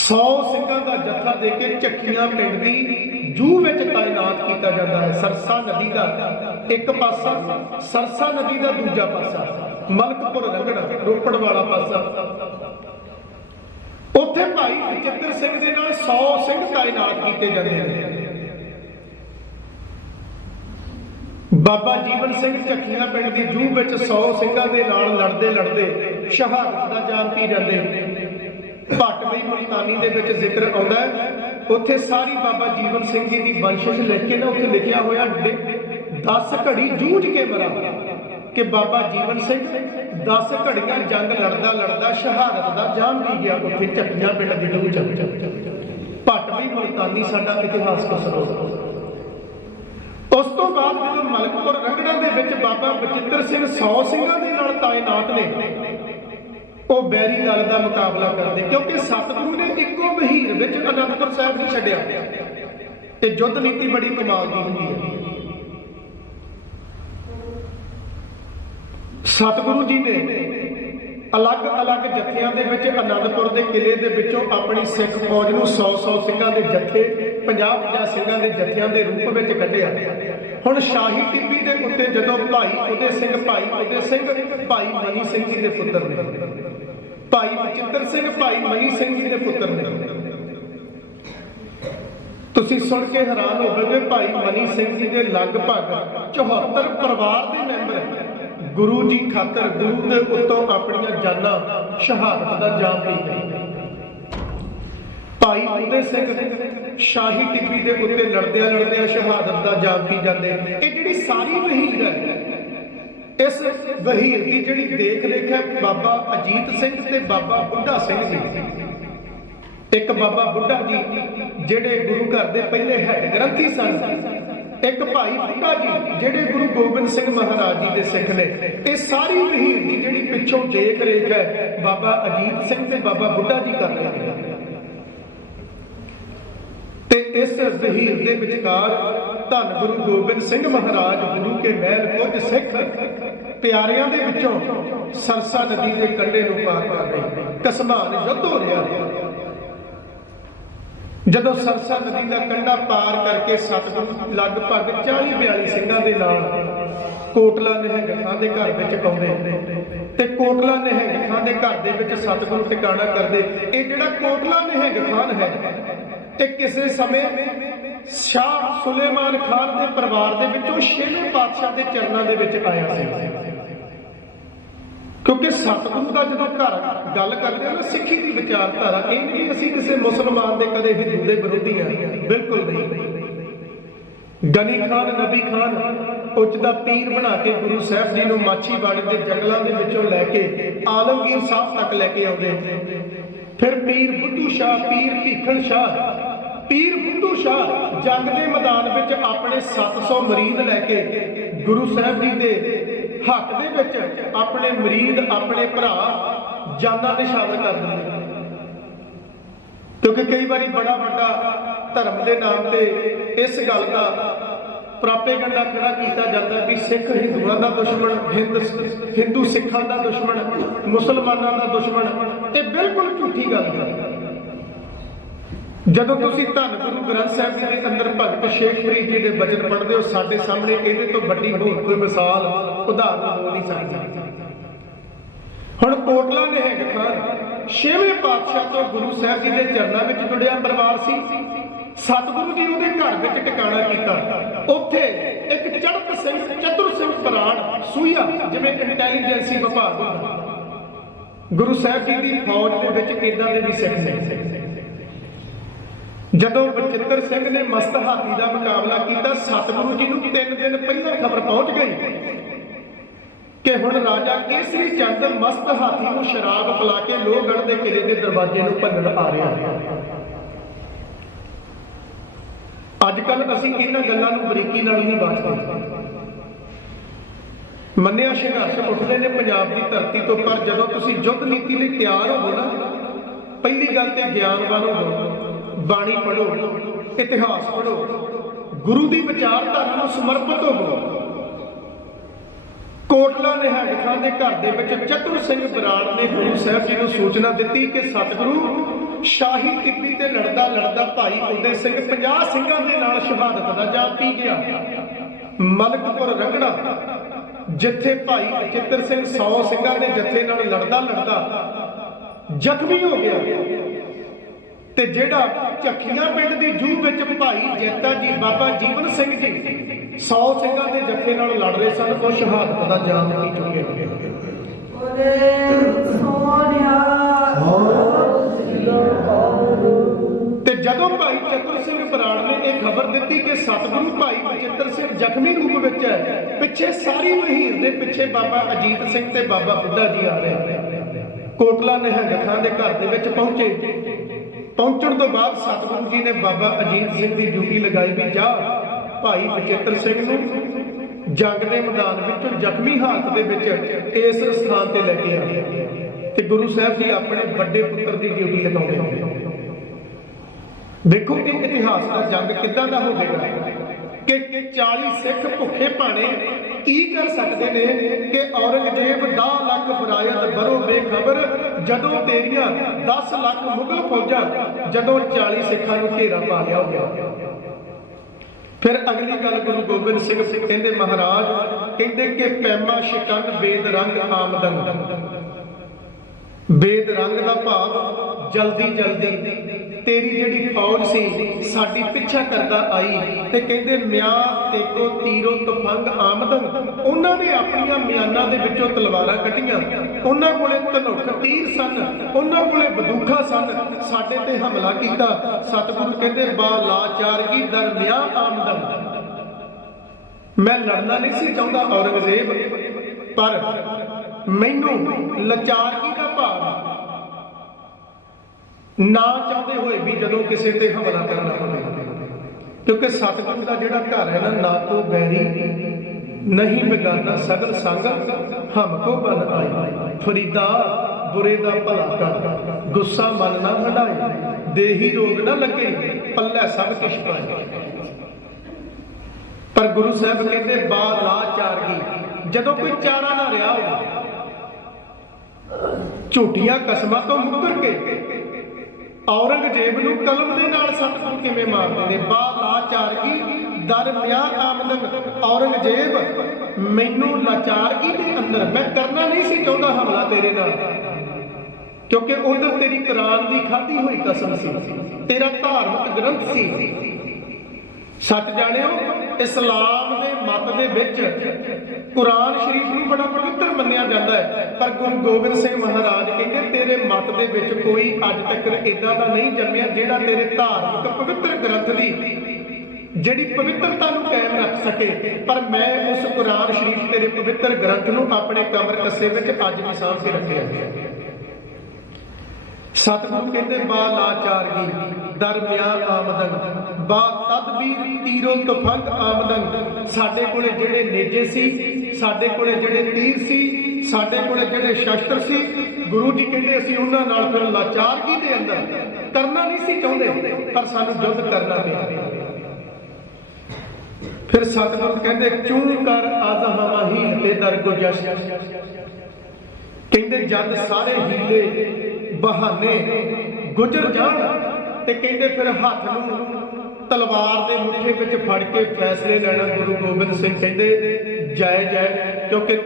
100 ਸਿੰਘਾਂ ਦਾ ਜੱਥਾ ਦੇ ਕੇ ਚੱਕੀਆਂ ਪਿੰਡ ਦੀ ਜੂ ਵਿੱਚ ਤਾਇਨਾਤ ਕੀਤਾ ਜਾਂਦਾ ਹੈ। ਸਰਸਾ ਨਦੀ ਦਾ ਇੱਕ ਪਾਸਾ, ਸਰਸਾ ਨਦੀ ਦਾ ਦੂਜਾ ਪਾਸਾ, ਮਲਕਪੁਰ ਰੰਗੜਾ ਰੋਪੜ ਵਾਲਾ ਪਾਸਾ। ਉੱਥੇ ਭਾਈ ਬਚਿੱਤਰ ਸਿੰਘ ਦੇ ਨਾਲ 100 ਸਿੰਘ ਤਾਇਨਾਤ ਕੀਤੇ ਜਾਂਦੇ ਨੇ। ਬਾਬਾ ਜੀਵਨ ਸਿੰਘ ਝੱਖੀਆਂ ਪਿੰਡ ਦੀ ਜੂਹ ਵਿੱਚ 100 ਸਿੰਘਾਂ ਦੇ ਨਾਲ ਲੜਦੇ ਲੜਦੇ ਸ਼ਹਾਦਤ ਦਾ ਜਾਮ ਪੀ ਜਾਂਦੇ ਭੱਟ ਮੁਲਤਾਨੀ ਦੇ ਵਿੱਚ ਜ਼ਿਕਰ ਆਉਂਦਾ ਉੱਥੇ ਸਾਰੀ ਬਾਬਾ ਜੀਵਨ ਸਿੰਘ ਜੀ ਦੀ ਬੰਸ਼ਿਸ਼ ਲਿਖ ਕੇ ਨਾ ਉੱਥੇ ਲਿਖਿਆ ਹੋਇਆ 10 ਘੜੀ ਜੂਝ ਕੇ ਮਰਾ। ਕਿ ਬਾਬਾ ਜੀਵਨ ਸਿੰਘ 10 ਘੜੀਆਂ ਜੰਗ ਲੜਦਾ ਲੜਦਾ ਸ਼ਹਾਦਤ ਦਾ ਜਾਨ ਵੀ ਗਿਆ। ਉੱਥੇ ਝੱਕੀਆਂ ਪਿੰਡ ਦੀ ਜੂਝ ਚ ਭੱਟ ਮੁਲਤਾਨੀ ਸਾਡਾ ਇਤਿਹਾਸਕ ਸਰੋਤ। ਉਸ ਤੋਂ ਬਾਅਦ ਜਦੋਂ ਮਲਕਪੁਰ ਰੰਗੜਾ ਦੇ ਵਿੱਚ ਬਾਬਾ ਬਚਿੱਤਰ ਸਿੰਘ 100 ਸਿੰਘਾਂ ਦੇ ਨਾਲ ਤਾਇਨਾਤ ਨੇ ਉਹ ਬੈਰੀ ਦਲ ਦਾ ਮੁਕਾਬਲਾ ਕਰਦੇ, ਕਿਉਂਕਿ ਸਤਿਗੁਰੂ ਨੇ ਇੱਕੋ ਮਹੀਰ ਵਿੱਚ ਅਨੰਦਪੁਰ ਸਾਹਿਬ ਨਹੀਂ ਛੱਡਿਆ। ਤੇ ਯੁੱਧ ਨੀਤੀ ਬੜੀ ਕਮਾਲ ਦੀ ਹੁੰਦੀ ਹੈ। ਸਤਿਗੁਰੂ ਜੀ ਨੇ ਅਲੱਗ-ਅਲੱਗ ਜਥਿਆਂ ਦੇ ਵਿੱਚ ਅਨੰਦਪੁਰ ਦੇ ਕਿਲੇ ਦੇ ਵਿੱਚੋਂ ਆਪਣੀ ਸਿੱਖ ਫੌਜ ਨੂੰ 100-100 ਸਿੰਘਾਂ ਦੇ ਜਥੇ 50-50 ਸਿੰਘਾਂ ਦੇ ਜਥਿਆਂ ਦੇ ਰੂਪ ਵਿੱਚ ਕੱਢਿਆ। ਹੁਣ ਸ਼ਾਹੀ ਟਿੱਬੀ ਦੇ ਉੱਤੇ ਜਦੋਂ ਭਾਈ ਉਹਦੇ ਸਿੰਘ, ਭਾਈ ਉਹਦੇ ਸਿੰਘ, ਭਾਈ ਮਨੀ ਸਿੰਘ ਜੀ ਦੇ ਪੁੱਤਰ ਨੇ। ਭਾਈ ਬਚਿੱਤਰ ਸਿੰਘ, ਭਾਈ ਮਨੀ ਸਿੰਘ ਜੀ ਦੇ ਪੁੱਤਰ ਨੇ। ਤੁਸੀਂ ਸੁਣ ਕੇ ਹੈਰਾਨ ਹੋਵੋਗੇ, ਭਾਈ ਮਨੀ ਸਿੰਘ ਜੀ ਦੇ ਲਗਭਗ 74 ਪਰਿਵਾਰ ਦੇ ਮੈਂਬਰ ਗੁਰੂ ਜੀ ਖਾਤਰ ਗੁਰੂ ਦੇ ਉੱਤੋਂ ਆਪਣੀਆਂ ਜਾਨਾਂ ਸ਼ਹਾਦਤ ਦਾ ਜਾਮ ਪੀ ਗਏ। ਭਾਈ ਉਦੇ ਸਿੰਘ ਸ਼ਾਹੀ ਟਿੱਪੀ ਦੇ ਉੱਤੇ ਲੜਦਿਆਂ ਲੜਦਿਆਂ ਸ਼ਹਾਦਤ ਦਾ ਜਾਮ ਪੀ ਜਾਂਦੇ। ਇਹ ਜਿਹੜੀ ਸਾਰੀ ਵਹੀਰ ਹੈ ਇਸ ਵਹੀਰ ਦੀ ਜਿਹੜੀ ਦੇਖ ਰੇਖ ਹੈ, ਬਾਬਾ ਅਜੀਤ ਸਿੰਘ ਤੇ ਬਾਬਾ ਬੁੱਢਾ ਸਿੰਘ ਜੀ ਇੱਕ ਬਾਬਾ ਬੁੱਢਾ ਜੀ, ਜਿਹੜੇ ਗੁਰੂ ਘਰ ਦੇ ਪਹਿਲੇ ਹੈਡ ਗ੍ਰੰਥੀ ਸਨ। ਇੱਕ ਭਾਈ ਬੁੱਢਾ ਜੀ, ਜਿਹੜੇ ਗੁਰੂ ਗੋਬਿੰਦ ਸਿੰਘ ਮਹਾਰਾਜ ਜੀ ਦੇ ਸਿੱਖ ਨੇ। ਇਹ ਸਾਰੀ ਵਹੀਰ ਦੀ ਜਿਹੜੀ ਪਿੱਛੋਂ ਦੇਖ ਰੇਖ ਹੈ, ਬਾਬਾ ਅਜੀਤ ਸਿੰਘ ਤੇ ਬਾਬਾ ਬੁੱਢਾ ਜੀ ਕਰ ਰਹੇ ਨੇ ਤੇ ਇਸ ਵਹੀਰ ਦੇ ਵਿਚਕਾਰ ਧੰਨ ਗੁਰੂ ਗੋਬਿੰਦ ਸਿੰਘ ਮਹਾਰਾਜ ਗੁਰੂ ਕੇ ਮਹਿਲ ਕੁਝ ਸਿੱਖ ਪਿਆਰਿਆਂ ਦੇ ਵਿੱਚੋਂ ਸਰਸਾ ਨਦੀ ਦੇ ਕੰਢੇ ਨੂੰ ਪਾਰ ਕਰ ਰਹੇ ਕਸਮਾਨ ਯੁੱਧ ਹੋ ਰਿਹਾ ਜਦੋਂ ਸਰਸਾ ਨਦੀ ਦਾ ਕੰਢਾ ਪਾਰ ਕਰਕੇ ਸਤਿਗੁਰੂ ਲਗਭਗ 40 42 ਸਿੰਘਾਂ ਦੇ ਨਾਲ ਕੋਟਲਾ ਨਿਹੰਗ ਖਾਂ ਦੇ ਘਰ ਵਿੱਚ ਆਉਂਦੇ ਤੇ ਕੋਟਲਾ ਨਿਹੰਗ ਖਾਂ ਦੇ ਘਰ ਦੇ ਵਿੱਚ ਸਤਿਗੁਰੂ ਟਿਕਾਣਾ ਕਰਦੇ, ਇਹ ਜਿਹੜਾ ਕੋਟਲਾ ਨਿਹੰਗ ਖਾਨ ਹੈ ਇਹ ਕਿਸੇ ਸਮੇਂ ਸ਼ਾਹ ਸੁਲੇਮਾਨ ਖਾਨ ਦੇ ਪਰਿਵਾਰ ਦੇ ਵਿੱਚੋਂ ਛੇਵੇਂ ਪਾਤਸ਼ਾਹ ਦੇ ਚਰਨਾਂ ਦੇ ਵਿੱਚ ਆਇਆ ਸੀ। ਕਿਉਂਕਿ ਸਤਿਗੁਰੂ ਦਾ ਜਦੋਂ ਘਰ ਗੱਲ ਕਰਦੇ ਆ ਨਾ, ਸਿੱਖੀ ਦੀ ਵਿਚਾਰਧਾਰਾ, ਇਹ ਨਹੀਂ ਅਸੀਂ ਕਿਸੇ ਮੁਸਲਮਾਨ ਦੇ ਕਦੇ ਹਿੰਦੂ ਦੇ ਵਿਰੋਧੀ ਆ। ਬਿਲਕੁਲ ਨਹੀਂ। ਗਨੀ ਖਾਨ, ਨਬੀ ਖਾਨ, ਉੱਚ ਦਾ ਪੀਰ ਬਣਾ ਕੇ ਗੁਰੂ ਸਾਹਿਬ ਜੀ ਨੂੰ ਮਾਛੀਵਾੜੀ ਦੇ ਜੰਗਲਾਂ ਦੇ ਵਿੱਚੋਂ ਲੈ ਕੇ, ਆਲਮਗੀਰ ਸਾਹਿਬ ਤੱਕ ਲੈ ਕੇ ਆਉਂਦੇ। ਫਿਰ ਪੀਰ ਬੁੱਧੂ ਸ਼ਾਹ, ਪੀਰ ਭੀਖਣ ਸ਼ਾਹ ਪੀਰ ਬੁੱਧੂ ਸ਼ਾਹ ਜੰਗ ਦੇ ਮੈਦਾਨ ਵਿੱਚ ਆਪਣੇ 700 ਮਰੀਦ ਲੈ ਕੇ ਗੁਰੂ ਸਾਹਿਬ ਜੀ ਦੇ ਹੱਕ ਦੇ ਵਿੱਚ ਆਪਣੇ ਮਰੀਦ, ਆਪਣੇ ਭਰਾ ਜਾਨਾਂ ਨਿਸ਼ਾਵਰ ਕਰ ਦਿੰਦੇ ਕਿਉਂਕਿ ਕਈ ਵਾਰੀ ਬੜਾ ਵੱਡਾ ਧਰਮ ਦੇ ਨਾਮ ਤੇ ਇਸ ਗੱਲ ਦਾ ਪ੍ਰਾਪੇਗੰਡਾ ਖੜਾ ਕੀਤਾ ਜਾਂਦਾ ਵੀ ਸਿੱਖ ਹਿੰਦੂਆਂ ਦਾ ਦੁਸ਼ਮਣ, ਹਿੰਦ, ਹਿੰਦੂ ਸਿੱਖਾਂ ਦਾ ਦੁਸ਼ਮਣ, ਮੁਸਲਮਾਨਾਂ ਦਾ ਦੁਸ਼ਮਣ, ਇਹ ਬਿਲਕੁਲ ਝੂਠੀ ਗੱਲ ਹੈ। ਜਦੋਂ ਤੁਸੀਂ ਧੰਨ ਗੁਰੂ ਗ੍ਰੰਥ ਸਾਹਿਬ ਜੀ ਦੇ ਅੰਦਰ ਭਗਤ ਸ਼ੇਖ ਫਰੀਦ ਜੀ ਦੇ ਬਚਨ ਪੜ੍ਹਦੇ ਹੋ, ਸਾਡੇ ਸਾਹਮਣੇ ਇਹਦੇ ਤੋਂ ਵੱਡੀ ਹੋਰ ਕੋਈ ਮਿਸਾਲ, ਉਦਾਹਰਨ ਹੋ ਨਹੀਂ ਸਕਦੀ। ਹੁਣ ਕੋਟਲਾ ਨਿਹੰਗ ਖਾਨ, ਛੇਵੇਂ ਪਾਤਸ਼ਾਹ ਤੋਂ ਗੁਰੂ ਸਾਹਿਬ ਜੀ ਦੇ ਚਰਨਾਂ ਵਿੱਚ ਜੁੜਿਆ ਪਰਿਵਾਰ ਸੀ। ਸਤਿਗੁਰੂ ਜੀ ਉਹਦੇ ਘਰ ਵਿੱਚ ਟਿਕਾਣਾ ਕੀਤਾ। ਉੱਥੇ ਇੱਕ ਚੜਤ ਸਿੰਘ, ਚਤੁਰ ਸਿੰਘ ਬਰਾੜ ਸੂਈਆ ਜਿਵੇਂ ਇੰਟੈਲੀਜੈਂਸੀ ਵਿਭਾਗ ਗੁਰੂ ਸਾਹਿਬ ਜੀ ਦੀ ਫੌਜ ਦੇ ਵਿੱਚ ਇਦਾਂ ਦੇ ਵੀ ਸਿੱਖ ਨੇ। ਜਦੋਂ ਬਚਿੱਤਰ ਸਿੰਘ ਨੇ ਮਸਤ ਹਾਥੀ ਦਾ ਮੁਕਾਬਲਾ ਕੀਤਾ, ਸਤਿਗੁਰੂ ਜੀ ਨੂੰ ਤਿੰਨ ਦਿਨ ਪਹਿਲਾਂ ਖਬਰ ਪਹੁੰਚ ਗਈ ਕਿ ਹੁਣ ਰਾਜਾ ਕੇਸਰੀ ਚੰਦ ਮਸਤ ਹਾਥੀ ਨੂੰ ਸ਼ਰਾਬ ਪਿਲਾ ਕੇ ਲੋਹਗੜ ਦੇ ਕਿਲੇ ਦੇ ਦਰਵਾਜ਼ੇ ਨੂੰ ਭੰਨਣ ਆ ਰਿਹਾ ਹੈ। ਅੱਜ ਕੱਲ ਅਸੀਂ ਇਹਨਾਂ ਗੱਲਾਂ ਨੂੰ ਬਰੀਕੀ ਨਾਲ ਨਹੀਂ ਬਾਝਦੇ ਮੰਨਿਆ ਸੰਘਰਸ਼ ਉੱਠਦੇ ਨੇ ਪੰਜਾਬ ਦੀ ਧਰਤੀ ਤੋਂ, ਪਰ ਜਦੋਂ ਤੁਸੀਂ ਯੁੱਧ ਨੀਤੀ ਲਈ ਤਿਆਰ ਹੋਵੋ ਨਾ, ਪਹਿਲੀ ਗੱਲ ਤੇ ਗਿਆਨਵਾਨ ਹੋਵੋ। ਬਾਣੀ ਪੜੋ ਇਤਿਹਾਸ ਪੜ੍ਹੋ, ਗੁਰੂ ਦੀ ਵਿਚਾਰਧਾਰਾ ਨੂੰ ਸਮਰਪਿਤ ਹੋਵੋ ਕੋਟਲਾ ਨਿਹੰਗ ਖਾਨ ਦੇ ਘਰ ਦੇ ਵਿੱਚ ਚਤੁਰ ਸਿੰਘ ਬਰਾੜ ਨੇ ਗੁਰੂ ਸਾਹਿਬ ਜੀ ਨੂੰ ਸੂਚਨਾ ਦਿੱਤੀ ਕਿ ਸਤਿਗੁਰੂ, ਸ਼ਾਹੀ ਟਿੱਪੀ ਤੇ ਲੜਦਾ ਲੜਦਾ ਭਾਈ ਉਦੇ ਸਿੰਘ 50 ਸਿੰਘਾਂ ਦੇ ਨਾਲ ਸ਼ਹਾਦਤ ਦਾ ਜਾਮ ਪੀ ਗਿਆ। ਮਲਕਪੁਰ ਰੰਗੜਾ ਜਿੱਥੇ ਭਾਈ ਅਚਿੱਤਰ ਸਿੰਘ 100 ਸਿੰਘਾਂ ਦੇ ਜਥੇ ਨਾਲ ਲੜਦਾ ਲੜਦਾ ਜ਼ਖਮੀ ਹੋ ਗਿਆ ਤੇ ਜਿਹੜਾ ਝੱਖੀਆਂ ਪਿੰਡ ਦੀ ਜੂਹ ਵਿੱਚ ਭਾਈ ਜੈਤਾ ਜੀ ਬਾਬਾ ਜੀਵਨ ਸਿੰਘ ਜੀ। 100 ਸਿੰਘਾਂ ਦੇ ਜਥੇ ਨਾਲ ਲੜ ਰਹੇ ਸਨ ਉਹ ਸ਼ਹਾਦਤ ਦਾ ਜਾਮ ਪੀ ਚੁੱਕੇ ਤੇ ਜਦੋਂ ਭਾਈ ਚਤੁਰ ਸਿੰਘ ਬਰਾੜ ਨੇ ਇਹ ਖਬਰ ਦਿੱਤੀ ਕਿ ਸਤਿਗੁਰੂ ਭਾਈ ਬਚਿੱਤਰ ਸਿੰਘ ਜ਼ਖਮੀ ਰੂਪ ਵਿੱਚ ਹੈ ਪਿੱਛੇ ਸਾਰੀ ਮਹੀਰ ਦੇ ਪਿੱਛੇ ਬਾਬਾ ਅਜੀਤ ਸਿੰਘ ਤੇ ਬਾਬਾ ਬੁੱਢਾ ਜੀ ਆ ਰਹੇ। ਕੋਟਲਾ ਨਿਹੰਗ ਖਾਨ ਦੇ ਘਰ ਦੇ ਵਿੱਚ ਪਹੁੰਚੇ। ਪਹੁੰਚਣ ਤੋਂ ਬਾਅਦ ਸਤਿਗੁਰੂ ਜੀ ਨੇ ਬਾਬਾ ਅਜੀਤ ਸਿੰਘ ਦੀ ਡਿਊਟੀ ਲਗਾਈ ਵੀ ਜਾ, ਭਾਈ ਬਚਿੱਤਰ ਸਿੰਘ ਨੂੰ ਜੰਗ ਦੇ ਮੈਦਾਨ ਵਿੱਚੋਂ ਜ਼ਖਮੀ ਹਾਲਤ ਦੇ ਵਿੱਚ ਇਸ ਸਥਾਨ ਤੇ ਲੈ ਕੇ ਆ। ਤੇ ਗੁਰੂ ਸਾਹਿਬ ਜੀ ਆਪਣੇ ਵੱਡੇ ਪੁੱਤਰ ਦੀ ਡਿਊਟੀ ਲਗਾਉਂਦੇ ਨੇ। ਦੇਖੋ ਕਿ ਇਤਿਹਾਸ ਦਾ ਜੰਗ ਕਿੱਦਾਂ ਦਾ ਹੋਵੇਗਾ, ਕਿ 40 ਸਿੱਖ ਭੁੱਖੇ ਭਾਣੇ ਕੀ ਕਰ ਸਕਦੇ ਨੇ, ਕਿ ਔਰੰਗਜ਼ੇਬ 10 ਲੱਖ ਬਰਾਇਤ ਬਰੋ ਬੇਖਬਰ ਜਦੋਂ ਤੇਰੀਆਂ 10 ਲੱਖ ਮੁਗਲ ਫੌਜਾਂ, ਜਦੋਂ 40 ਸਿੱਖਾਂ ਨੂੰ ਘੇਰਾ ਪਾ ਲਿਆ ਹੋਇਆ ਫਿਰ ਅਗਲੀ ਗੱਲ ਗੁਰੂ ਗੋਬਿੰਦ ਸਿੰਘ ਕਹਿੰਦੇ, ਮਹਾਰਾਜ, ਕਹਿੰਦੇ ਕਿ ਪੈਮਾ ਸ਼ਿਕੰਦ ਬੇਦ ਰੰਗ ਆਮਦਨ। ਬੇਦ ਰੰਗ ਦਾ ਭਾਵ ਜਲਦੀ ਜਲਦੀ ਤੇਰੀ ਜਿਹੜੀ ਫੌਜ ਸੀ, ਸਾਡੀ ਪਿੱਛਾ ਕਰਦਾ ਆਈ ਤੇ ਕਹਿੰਦੇ ਮਿਆਂ ਤੇਕੋ ਤੀਰੋ ਤਫੰਗ ਆਮਦਨ। ਉਹਨਾਂ ਨੇ ਆਪਣੀਆਂ ਮਿਆਨਾਂ ਦੇ ਵਿੱਚੋਂ ਤਲਵਾਰਾਂ ਕੱਢੀਆਂ। ਉਹਨਾਂ ਕੋਲੇ ਧਨੁਖ ਤੀਰ ਸਨ, ਉਹਨਾਂ ਕੋਲੇ ਬੰਦੂਕਾਂ ਸਨ। ਸਾਡੇ ਤੇ ਹਮਲਾ ਕੀਤਾ। ਸਤਿਗੁਰੂ ਕਹਿੰਦੇ, ਬਾ ਲਾਚਾਰਗੀ ਦਰਮਿਆਂ ਆਮਦਨ। ਮੈਂ ਲੜਨਾ ਨਹੀਂ ਸੀ ਚਾਹੁੰਦਾ ਔਰੰਗਜ਼ੇਬ, ਪਰ ਮੈਨੂੰ ਲਾਚਾਰਗੀ ਦਾ ਨਾ ਚਾਹੁੰਦੇ ਹੋਏ ਵੀ ਜਦੋਂ ਕਿਸੇ ਤੇ ਹਮਲਾ ਕਰਨਾ ਪਵੇ ਕਿਉਂਕਿ ਸਤਿਗੁਰ ਦਾ ਜਿਹੜਾ ਘਰ ਹੈ ਨਾ ਨਾ ਕੋ ਬੈਰੀ, ਨਹੀਂ ਬਗਾਨਾ ਸਗਲ ਸੰਗ ਹਮ ਕੋ ਬਨ ਆਈ ਫਰੀਦਾ, ਬੁਰੇ ਦਾ ਭਲਾ ਕਰ, ਗੁੱਸਾ ਮਨ ਨਾ ਹਟਾਏ ਦੇਹੀ ਰੋਗ ਨਾ ਲੱਗੇ, ਪੱਲੇ ਸਭ ਕਿਛ ਪਾਏ। ਪਰ ਗੁਰੂ ਸਾਹਿਬ ਕਹਿੰਦੇ ਬਾ ਲਾ ਚਾਰਗੀ, ਜਦੋਂ ਕੋਈ ਚਾਰਾ ਨਾ ਰਿਹਾ ਹੋਵੇ, ਝੂਠੀਆਂ ਕਸਮਾਂ ਤੋਂ ਮੁਕਰ ਕੇ ਔਰੰਗਜ਼ੇਬ ਨੂੰ ਕਲਮ ਦੇ ਨਾਲ ਸਤਿਗੁਰੂ ਕਿਵੇਂ ਮਾਰਦੇ ਨੇ? ਬਾ ਲਾਚਾਰਗੀ ਦਰਮਿਆਨ ਆਮਦਨ ਔਰੰਗਜ਼ੇਬ, ਮੈਨੂੰ ਲਾਚਾਰਗੀ ਦੇ ਅੰਦਰ? ਮੈਂ ਕਰਨਾ ਨਹੀਂ ਸੀ ਚਾਹੁੰਦਾ ਹਮਲਾ ਤੇਰੇ ਨਾਲ। ਕਿਉਂਕਿ ਉਧਰ ਤੇਰੀ ਕੁਰਾਨ ਦੀ ਖਾਧੀ ਹੋਈ ਕਸਮ ਸੀ। ਤੇਰਾ ਧਾਰਮਿਕ ਗ੍ਰੰਥ ਸੀ। ਸੱਚ ਜਾਣਿਓ, ਇਸਲਾਮ ਦੇ ਮਤ ਦੇ ਵਿੱਚ ਕੁਰਾਨ ਸ਼ਰੀਫ ਨੂੰ ਬੜਾ ਪਵਿੱਤਰ ਮੰਨਿਆ ਜਾਂਦਾ ਹੈ। ਪਰ ਗੁਰੂ ਗੋਬਿੰਦ ਸਿੰਘ ਮਹਾਰਾਜ ਕਹਿੰਦੇ, ਤੇਰੇ ਮਤ ਦੇ ਵਿੱਚ ਕੋਈ ਅੱਜ ਤੱਕ ਇਦਾਂ ਦਾ ਨਹੀਂ ਜੰਮਿਆ ਜਿਹੜਾ ਤੇਰੇ ਧਾਰਮਿਕ ਪਵਿੱਤਰ ਗ੍ਰੰਥ ਦੀ, ਜਿਹੜੀ ਪਵਿੱਤਰਤਾ ਨੂੰ ਕਾਇਮ ਰੱਖ ਸਕੇ। ਪਰ ਮੈਂ ਉਸ ਕੁਰਾਨ ਸ਼ਰੀਫ ਤੇਰੇ ਪਵਿੱਤਰ ਗ੍ਰੰਥ ਨੂੰ ਆਪਣੇ ਕਮਰ ਕੱਸੇ ਵਿੱਚ ਅੱਜ ਵੀ ਸਾਂਭ ਕੇ ਰੱਖਿਆ ਹੈ। ਸਤਿਗੁਰੂ ਕਹਿੰਦੇ ਬਾ ਲਾਚਾਰਗੀ ਦਰਮਿਆਨ ਆਮਦਨ ਬਾ ਤਦਬੀਰ, ਤੀਰੋ ਤਫੰਗ ਆਮਦਨ। ਸਾਡੇ ਕੋਲੇ ਜਿਹੜੇ ਨੇਜੇ ਸੀ, ਸਾਡੇ ਕੋਲੇ ਜਿਹੜੇ ਤੀਰ ਸੀ, ਸਾਡੇ ਕੋਲੇ ਜਿਹੜੇ ਸ਼ਸਤਰ ਸੀ, ਗੁਰੂ ਜੀ ਕਹਿੰਦੇ ਅਸੀਂ ਉਹਨਾਂ ਨਾਲ ਫਿਰ ਲਾਚਾਰਗੀ ਦੇ ਅੰਦਰ। ਕਰਨਾ ਨਹੀਂ ਸੀ ਚਾਹੁੰਦੇ, ਪਰ ਸਾਨੂੰ ਯੁੱਧ ਕਰਨਾ ਪਿਆ। ਫਿਰ ਸਤਿਗੁਰੂ ਕਹਿੰਦੇ ਕਿਉਂ ਕਰ ਆਜ਼ ਹੀ ਤੇ ਦਰ ਗੁਜਸ਼ ਕਹਿੰਦੇ, ਜਦ ਸਾਰੇ ਹੀਲੇ ਬਹਾਨੇ ਗੁਜ਼ਰ ਜਾਣ ਤੇ ਕਹਿੰਦੇ ਫਿਰ ਹੱਥ ਨੂੰ ਤਲਵਾਰ ਦੇ ਮੁੱਠੇ ਵਿੱਚ ਫੜ ਕੇ ਫੈਸਲੇ ਲੈਣਾ ਗੁਰੂ ਗੋਬਿੰਦ ਸਿੰਘ ਕਹਿੰਦੇ, ਜੈ ਜੈ। ਕਿਉਂਕਿ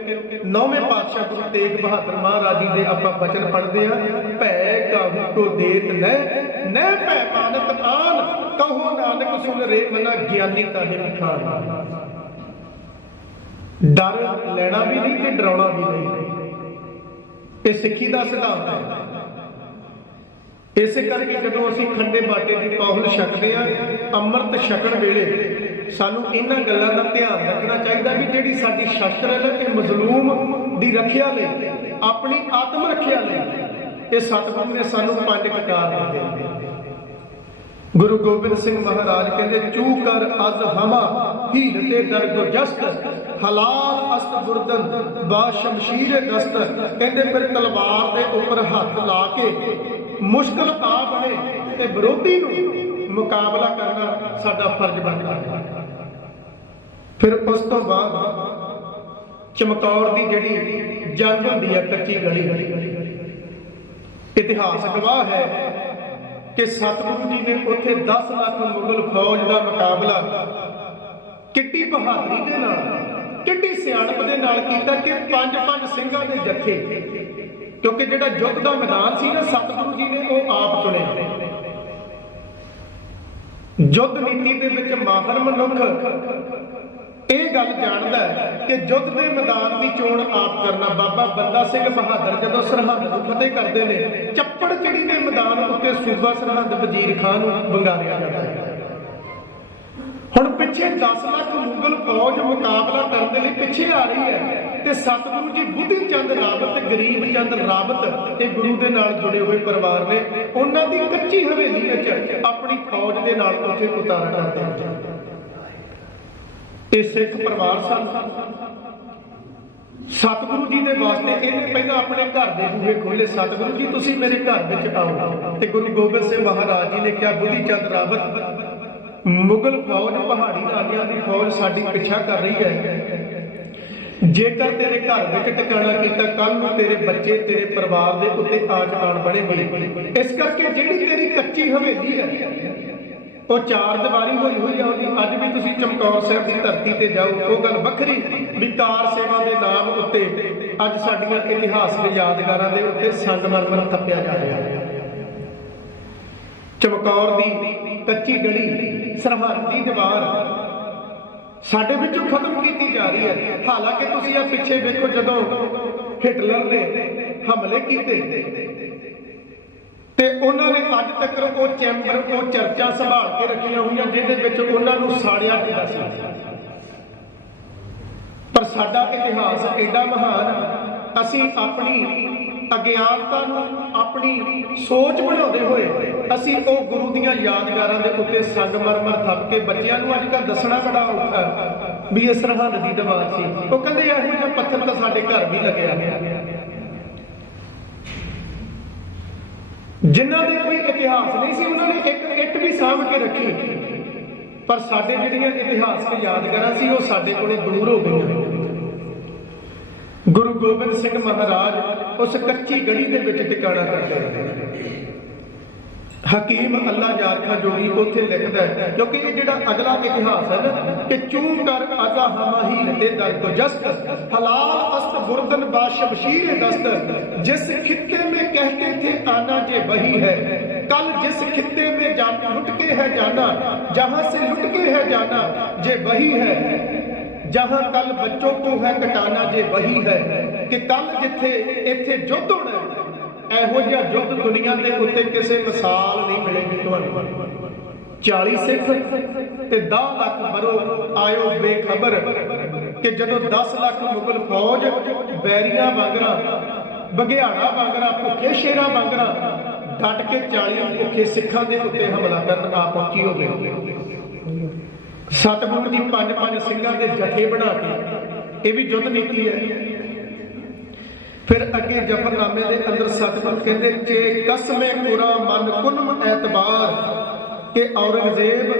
ਨੌਵੇਂ ਪਾਤਸ਼ਾਹ ਗੁਰੂ ਤੇਗ ਬਹਾਦਰ ਮਹਾਰਾਜ ਜੀ ਦੇ ਆਪਾਂ ਬਚਨ ਪੜ੍ਹਦੇ ਆ ਭੈ ਕਾਹੂ ਕੋ ਦੇਤ ਨੈ ਨੈ ਭੈ ਮਾਨਤ ਆਨ, ਕਹੋ ਨਾਨਕ ਸੁਨ ਰੇ ਮਨਾ ਗਿਆਨੀ ਤਾਹੇ ਪਛਾਨ ਡਰ ਲੈਣਾ ਵੀ ਨਹੀਂ ਤੇ ਡਰਾਉਣਾ ਵੀ ਨਹੀਂ। ਇਹ ਸਿੱਖੀ ਦਾ ਸਿਧਾਂਤ ਹੈ। ਇਸੇ ਕਰਕੇ ਜਦੋਂ ਅਸੀਂ ਖੰਡੇ ਬਾਟੇ ਦੀ ਪੌਲ ਛਕਦੇ ਆ ਅੰਮ੍ਰਿਤ ਛਕਣ ਵੇਲੇ ਸਾਨੂੰ ਇਹਨਾਂ ਗੱਲਾਂ ਦਾ ਧਿਆਨ ਰੱਖਣਾ ਚਾਹੀਦਾ ਵੀ ਜਿਹੜੀ ਸਾਡੀ ਸ਼ਸਤਰ ਹੈ ਨਾ, ਇਹ ਮਜ਼ਲੂਮ ਦੀ ਰੱਖਿਆ ਲਈ, ਆਪਣੀ ਆਤਮ ਰੱਖਿਆ ਲਈ, ਇਹ ਸਤਿਗੁਰੂ ਨੇ ਸਾਨੂੰ ਪੰਜ ਕਕਾਰ ਦਿੱਤੇ। ਗੁਰੂ ਗੋਬਿੰਦ ਸਿੰਘ ਮਹਾਰਾਜ ਕਹਿੰਦੇ, ਚੂ ਕਰ ਅਜ਼ ਹਮਾ, ਹੀਰ ਤੇ ਦਰਦ ਜਸਤ, ਹਲਾਲ ਅਸਤ ਗੁਰਦਨ ਬਾ ਸ਼ਮਸ਼ੀਰ ਦਸਤ। ਕਹਿੰਦੇ, ਫਿਰ ਤਲਵਾਰ ਦੇ ਉੱਪਰ ਹੱਥ ਲਾ ਕੇ ਮੁਸ਼ਕਲ ਆ ਬਣੇ ਤੇ ਵਿਰੋਧੀ ਨੂੰ ਮੁਕਾਬਲਾ ਕਰਨਾ ਸਾਡਾ ਫਰਜ਼ ਬਣਦਾ ਹੈ। ਫਿਰ ਉਸ ਤੋਂ ਬਾਅਦ ਚਮਕੌਰ ਦੀ ਜਿਹੜੀ ਜੰਗ ਹੁੰਦੀ ਹੈ ਕੱਚੀ ਗਲੀ ਇਤਿਹਾਸ ਗਵਾਹ ਹੈ ਕਿ ਸਤਿਗੁਰੂ ਜੀ ਨੇ ਉੱਥੇ 10 ਲੱਖ ਮੁਗਲ ਫੌਜ ਦਾ ਮੁਕਾਬਲਾ ਕਿੱਡੀ ਬਹਾਦਰੀ ਦੇ ਨਾਲ, ਕਿੱਡੀ ਸਿਆਣਪ ਦੇ ਨਾਲ ਕੀਤਾ ਕਿ ਪੰਜ ਪੰਜ ਸਿੰਘਾਂ ਦੇ ਜੱਥੇ ਕਿਉਂਕਿ ਜਿਹੜਾ ਯੁੱਧ ਦਾ ਮੈਦਾਨ ਸੀ ਨਾ, ਸਤਿਗੁਰੂ ਜੀ ਨੇ ਉਹ ਆਪ ਚੁਣਿਆ। ਯੁੱਧ ਨੀਤੀ ਦੇ ਵਿੱਚ ਮਾਹਰ ਮਨੁੱਖ ਇਹ ਗੱਲ ਜਾਣਦਾ ਕਿ ਯੁੱਧ ਦੇ ਮੈਦਾਨ ਦੀ ਚੋਣ ਆਪ ਕਰਨਾ। ਬਾਬਾ ਬੰਦਾ ਸਿੰਘ ਬਹਾਦਰ ਜਦੋਂ ਸਰਹੱਦ ਨੂੰ ਫਤਿਹ ਕਰਦੇ ਨੇ, ਚੱਪੜ ਚਿੜੀ ਦੇ ਮੈਦਾਨ ਉੱਤੇ ਸੂਬਾ ਸਰਹੱਦ ਵਜ਼ੀਰ ਖਾਨ ਨੂੰ ਵੰਗਾਰਿਆ ਜਾਂਦਾ ਹੈ। ਹੁਣ ਪਿੱਛੇ 10 ਲੱਖ ਮੁਗਲ ਫੌਜ ਮੁਕਾਬਲਾ ਕਰਨ ਦੇ ਲਈ ਪਿੱਛੇ ਆ ਰਹੀ ਹੈ। ਤੇ ਸਤਿਗੁਰੂ ਜੀ ਬੁੱਧੀ ਚੰਦ ਰਾਵਤ ਗਰੀਬ ਚੰਦ ਰਾਵਤ ਤੇ ਗੁਰੂ ਦੇ ਨਾਲ ਜੁੜੇ ਹੋਏ ਪਰਿਵਾਰ ਨੇ, ਉਹਨਾਂ ਦੀ ਕੱਚੀ ਹਵੇਲੀ ਵਿੱਚ ਆਪਣੀ ਫੌਜ ਦੇ ਨਾਲ ਉੱਥੇ ਉਤਾਰਾ ਕਰਦੇ ਹਨ ਇਹ ਸਿੱਖ ਪਰਿਵਾਰ ਸਨ। ਸਤਿਗੁਰੂ ਜੀ ਦੇ ਵਾਸਤੇ ਇਹਨੇ ਪਹਿਲਾਂ ਆਪਣੇ ਘਰ ਦੇ ਬੂਹੇ ਖੋਲੇ ਸਤਿਗੁਰੂ ਜੀ, ਤੁਸੀਂ ਮੇਰੇ ਘਰ ਵਿੱਚ ਆਓ। ਤੇ ਗੁਰੂ ਗੋਬਿੰਦ ਸਿੰਘ ਮਹਾਰਾਜ ਜੀ ਨੇ ਕਿਹਾ, ਬੁੱਧੀ ਚੰਦ ਰਾਵਤ ਮੁਗਲ ਫੌਜ, ਪਹਾੜੀ ਰਾਜਿਆਂ ਦੀ ਫੌਜ ਸਾਡੀ ਪਿੱਛਾ ਕਰ ਰਹੀ ਹੈ। ਜੇਕਰ ਤੇਰੇ ਘਰ ਵਿੱਚ ਟਿਕਾਣਾ ਕੀਤਾ ਕੱਲ ਨੂੰ ਤੇਰੇ ਬੱਚੇ, ਤੇਰੇ ਪਰਿਵਾਰ ਦੇ ਉੱਤੇ ਆਜ ਆਣ ਬਣੇਗੀ ਇਸ ਕਰਕੇ ਜਿਹੜੀ ਤੇਰੀ ਕੱਚੀ ਹਵੇਲੀ ਹੈ, ਉਹ ਚਾਰ ਦੀਵਾਰੀ ਹੋਈ ਹੋਈ ਆ ਉਹਦੀ। ਅੱਜ ਵੀ ਤੁਸੀਂ ਚਮਕੌਰ ਸਾਹਿਬ ਦੀ ਧਰਤੀ ਤੇ ਜਾਓ। ਉਹ ਗੱਲ ਵੱਖਰੀ। ਵਿਕਾਰ ਸੇਵਾ ਦੇ ਨਾਮ ਉੱਤੇ ਅੱਜ ਸਾਡੀਆਂ ਇਤਿਹਾਸਕ ਯਾਦਗਾਰਾਂ ਦੇ ਉੱਤੇ ਸੰਗਮਰਮਰ ਥੱਪਿਆ ਜਾ ਰਿਹਾ ਹੈ। ਚਮਕੌਰ ਦੀ ਕੱਚੀ ਗਲੀ, ਸਰਹੰਦ ਦੀ ਦੀਵਾਰ ਸਾਡੇ ਵਿੱਚੋਂ ਖਤਮ ਕੀਤੀ ਜਾ ਰਹੀ ਹੈ। ਹਾਲਾਂਕਿ ਤੁਸੀਂ ਆ ਪਿੱਛੇ ਵੇਖੋ ਜਦੋਂ ਹਿਟਲਰ ਨੇ ਹਮਲੇ ਕੀਤੇ। ਤੇ ਉਹਨਾਂ ਨੇ ਅੱਜ ਤੱਕ ਉਹ ਚੈਂਬਰ ਉਹ ਚਰਚਾ ਸੰਭਾਲ ਕੇ ਰੱਖੀਆਂ ਹੋਈਆਂ, ਜਿਹਦੇ ਵਿੱਚ ਉਹਨਾਂ ਨੂੰ ਸਾੜਿਆ ਗਿਆ ਸੀ। ਪਰ ਸਾਡਾ ਇਤਿਹਾਸ ਐਡਾ ਮਹਾਨ, ਅਸੀਂ ਆਪਣੀ ਅਗਿਆਨਤਾ ਨੂੰ ਆਪਣੀ ਸੋਚ ਬਣਾਉਂਦੇ ਹੋਏ ਅਸੀਂ ਉਹ ਗੁਰੂ ਦੀਆਂ ਯਾਦਗਾਰਾਂ ਦੇ ਉੱਤੇ ਸੰਗਮਰਮਰ ਥੱਪ ਕੇ ਬੱਚਿਆਂ ਨੂੰ ਅੱਜ ਕੱਲ੍ਹ ਦੱਸਣਾ ਬੜਾ ਔਖਾ ਵੀ ਇਹ ਸਰਹੰਦ ਦੀ ਦੀਵਾਰ ਸੀ। ਉਹ ਕਹਿੰਦੇ ਇਹੋ ਜਿਹਾ ਪੱਥਰ ਤਾਂ ਸਾਡੇ ਘਰ ਵੀ ਲੱਗਿਆ ਜਿਨ੍ਹਾਂ ਦੇ ਕੋਈ ਇਤਿਹਾਸ ਨਹੀਂ ਸੀ, ਉਹਨਾਂ ਨੇ ਇੱਕ ਇੱਟ ਵੀ ਸਾਂਭ ਕੇ ਰੱਖੀ। ਪਰ ਸਾਡੇ ਜਿਹੜੀਆਂ ਇਤਿਹਾਸਕ ਯਾਦਗਾਰਾਂ ਸੀ, ਉਹ ਸਾਡੇ ਕੋਲੇ ਦੂਰ ਹੋ ਗਈਆਂ। ਗੁਰੂ ਗੋਬਿੰਦ ਸਿੰਘ ਮਹਾਰਾਜ ਉਸ ਕੱਚੀ ਗੜੀ ਦੇ ਵਿੱਚ ਟਿਕਾਣਾ ਕਰਦੇ ਨੇ ਹਕੀਮ ਅੱਲਾ ਜਾਰਖਾ ਜੋਗੀ ਉੱਥੇ ਲਿਖਦਾ ਹੈ ਕਿਉਂਕਿ ਇਹ ਜਿਹੜਾ ਅਗਲਾ ਇਤਿਹਾਸ ਹੈ ਨਾ ਕਿ ਚੂੰ ਕਰ ਅਜ਼ਾ ਹਮਾਹੀ ਤੇ ਦਰ ਤੋਂ ਜਸਤ ਹਲਾਲ ਅਸਤ ਬੁਰਦਨ ਬਾਸ਼ਬ ਸ਼ੀਰ ਦਸਤ ਜਿਸ खित्ते में कहते थे आना जे वही है कल जिस खित्ते में जान लुट के है जाना जहां से लुट के है जाना जे वही है ਜਹਾਂ ਕੱਲ ਬੱਚੋਂ ਕੋ ਹੈ ਕਟਾਨਾ ਜੇ ਵਹੀ ਹੈ, ਕਿ ਕੱਲ ਜਿੱਥੇ ਇੱਥੇ ਜੁੱਧ ਹੋਣਾ ਇਹੋ ਜਿਹਾ ਜੁੱਧ ਦੁਨੀਆ ਦੇ ਉੱਤੇ ਕਿਸੇ ਮਿਸਾਲ ਨਹੀਂ ਮਿਲੇਗੀ ਤੁਹਾਨੂੰ। 40 ਸਿੱਖ ਤੇ 10 ਲੱਖ ਬਰੋ ਆਇਓ ਬੇਖਬਰ ਕਿ ਜਦੋਂ 10 ਲੱਖ ਮੁਗਲ ਫੌਜ ਬੈਰੀਆਂ ਵਾਂਗਰਾ, ਬਘਿਆੜਾ ਵਾਂਗਰਾ, ਭੁੱਖੇ ਸ਼ੇਰਾਂ ਵਾਂਗਰਾ ਡਟ ਕੇ 40 ਭੁੱਖੇ ਸਿੱਖਾਂ ਦੇ ਉੱਤੇ ਹਮਲਾ ਕਰਨ ਆ ਪਹੁੰਚੀ ਹੋਵੇ। ਸਤਿਗੁਰੂ ਦੀ ਪੰਜ ਪੰਜ ਸਿੰਘਾਂ ਦੇ ਜਥੇ ਬਣਾ ਕੇ, ਇਹ ਵੀ ਯੁੱਧ ਨੀਤੀ ਹੈ। ਫਿਰ ਅੱਗੇ ਜਫਰਨਾਮੇ ਦੇ ਅੰਦਰ ਸਤਿਗੁਰ ਕਹਿੰਦੇ, ਜੇ ਕਸਮੇ ਕੁਰਾ ਮਨ ਕੁਨਮ ਐਤਬਾਰ, ਕਿ ਔਰੰਗਜ਼ੇਬ,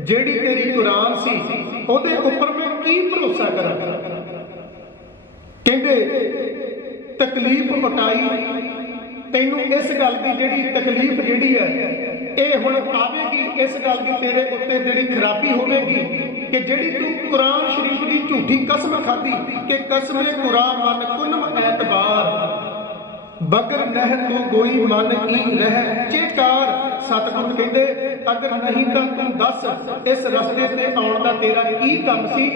ਜਿਹੜੀ ਤੇਰੀ ਕੁਰਾਨ ਸੀ, ਉਹਦੇ ਉੱਪਰ ਮੈਂ ਕੀ ਭਰੋਸਾ ਕਰਾਂ ਕਹਿੰਦੇ, ਤਕਲੀਫ ਮਟਾਈ ਤੈਨੂੰ ਇਸ ਗੱਲ ਦੀ ਜਿਹੜੀ ਤਕਲੀਫ ਜਿਹੜੀ ਹੈ ਇਹ ਹੁਣ ਆਵੇਗੀ ਇਸ ਗੱਲ ਦੀ ਤੇਰੇ ਉੱਤੇ ਜਿਹੜੀ ਖਰਾਬੀ ਹੋਵੇਗੀ ਕਿ ਜਿਹੜੀ ਤੂੰ ਕੁਰਾਨ ਸ਼ਰੀਫ ਦੀ ਝੂਠੀ ਕਸਮ ਖਾਧੀ, ਕਿ ਕਸਮੇ ਕੁਰਾਨ ਮਨ ਕੁਨਮ ਐਤਬਾਰ। ਬਗਰ ਨਹਿ ਤੂੰ ਗੋਈ ਮਨ ਕੀ ਰਹਿ ਚੇਕਾਰ ਸਤਿਗੁਰ ਕਹਿੰਦੇ, ਅਗਰ ਨਹੀਂ ਤਾਂ ਤੂੰ ਦੱਸ, ਇਸ ਰਸਤੇ ਤੇ ਆਉਣ ਦਾ ਤੇਰਾ ਕੀ ਕੰਮ ਸੀ,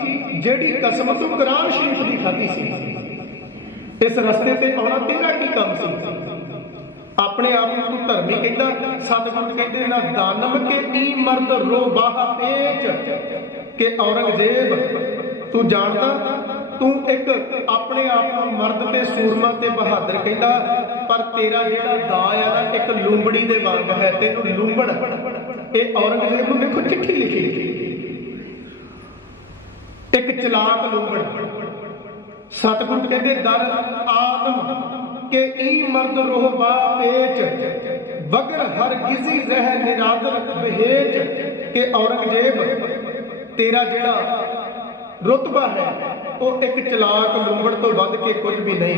ਜਿਹੜੀ ਕਸਮ ਤੂੰ ਕੁਰਾਨ ਸ਼ਰੀਫ ਦੀ ਖਾਧੀ ਸੀ? ਇਸ ਰਸਤੇ ਤੇ ਆਉਣਾ ਤੇਰਾ ਕੀ ਕੰਮ ਸੀ? ਆਪਣੇ ਆਪ ਨੂੰ ਤੂੰ ਧਰਮੀ ਕਹਿੰਦਾ, ਸਤਿਗੁਰ ਕਹਿੰਦੇ ਨਾ ਦਾਨਮ ਕੇ ਈ ਮਰਦ ਰੋ ਤੇਜ, ਕਿ ਔਰੰਗਜ਼ੇਬ, ਤੂੰ ਜਾਣਦਾ, ਤੂੰ ਇੱਕ ਆਪਣੇ ਆਪ ਨੂੰ ਮਰਦ ਤੇ ਸੂਰਮਾ ਤੇ ਬਹਾਦਰ ਕਹਿੰਦਾ, ਪਰ ਤੇਰਾ ਜਿਹੜਾ ਦਾ ਆ ਨਾ, ਇੱਕ ਲੂੰਬੜੀ ਦੇ ਵਾਂਗ ਹੈ, ਤੈਨੂੰ ਲੂੰਬੜ। ਇਹ ਔਰੰਗਜ਼ੇਬ ਨੂੰ ਦੇਖੋ ਚਿੱਠੀ ਲਿਖੀ। ਇੱਕ ਚਲਾਕ ਲੂੰਬੜ। ਸਤਿਗੁਰ ਕਹਿੰਦੇ, ਦਰ ਆਤਮ ਕਿ ਈ ਮਰਦ ਰੋਹ ਪੇਚ ਬਗਰ ਹਰ ਗਿਜ਼ੀ ਰਹਿ ਨਿਰਾਦਰ ਬਹੇਜ ਕਿ ਔਰੰਗਜ਼ੇਬ, ਤੇਰਾ ਜਿਹੜਾ ਰੁਤਬਾ ਹੈ, ਉਹ ਇੱਕ ਚਲਾਕ ਲੂੰਬੜ ਤੋਂ ਵੱਧ ਕੇ ਕੁਝ ਵੀ ਨਹੀਂ।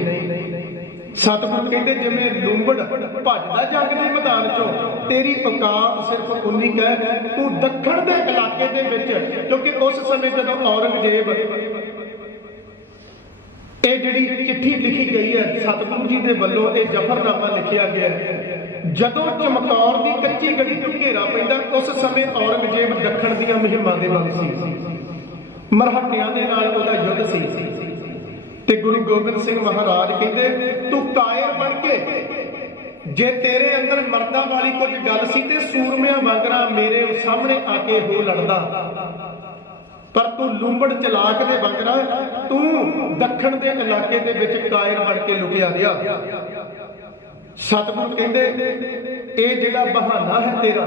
ਸਤਿਗੁਰੂ ਕਹਿੰਦੇ, ਜਿਵੇਂ ਲੂੰਬੜ ਭੱਜਦਾ ਜੰਗ ਦੇ ਮੈਦਾਨ ਚੋਂ, ਤੇਰੀ ਔਕਾਤ ਸਿਰਫ ਉਨੀ ਕਹਿ ਤੂੰ ਦੱਖਣ ਦੇ ਇਲਾਕੇ ਦੇ ਵਿੱਚ, ਕਿਉਂਕਿ ਉਸ ਸਮੇਂ ਜਦੋਂ ਔਰੰਗਜ਼ੇਬ ਇਹ ਜਿਹੜੀ ਚਿੱਠੀ ਲਿਖੀ ਗਈ ਹੈ, ਸਤਿਗੁਰੂ ਜੀ ਦੇ ਵੱਲੋਂ ਇਹ ਜਫਰਨਾਮਾ ਲਿਖਿਆ ਗਿਆ ਹੈ। ਜਦੋਂ ਚਮਕੌਰ ਦੀ ਕੱਚੀ ਗੜੀ ਨੂੰ ਘੇਰਾ ਪੈਂਦਾ, ਉਸ ਸਮੇਂ ਔਰੰਗਜ਼ੇਬ ਦੱਖਣ ਦੀਆਂ ਮੁਹਿੰਮਾਂ ਦੇ ਵੱਲ ਸੀ। ਮਰਹਟਿਆਂ ਦੇ ਨਾਲ ਉਹਦਾ ਯੁੱਧ ਸੀ। ਤੇ ਗੁਰੂ ਗੋਬਿੰਦ ਸਿੰਘ ਮਹਾਰਾਜ ਕਹਿੰਦੇ, ਤੂੰ ਕਾਇਰ ਬਣ ਕੇ, ਜੇ ਤੇਰੇ ਅੰਦਰ ਮਰਦਾਂ ਵਾਲੀ ਕੁਝ ਗੱਲ ਸੀ ਤੇ ਸੂਰਮਿਆਂ ਵਾਂਗਰਾ ਮੇਰੇ ਸਾਹਮਣੇ ਆ ਕੇ ਹੋ ਲੜਦਾ ਪਰ ਤੂੰ ਲੂੰਬੜ ਚਲਾਕ ਦੇ ਵਾਂਗਰਾ ਤੂੰ ਦੱਖਣ ਦੇ ਇਲਾਕੇ ਦੇ ਵਿੱਚ ਕਾਇਰ ਬਣ ਕੇ ਲੁਕਿਆ ਰਿਹਾ। ਸਤਿਗੁਰੂ ਕਹਿੰਦੇ, ਇਹ ਜਿਹੜਾ ਬਹਾਨਾ ਹੈ ਤੇਰਾ,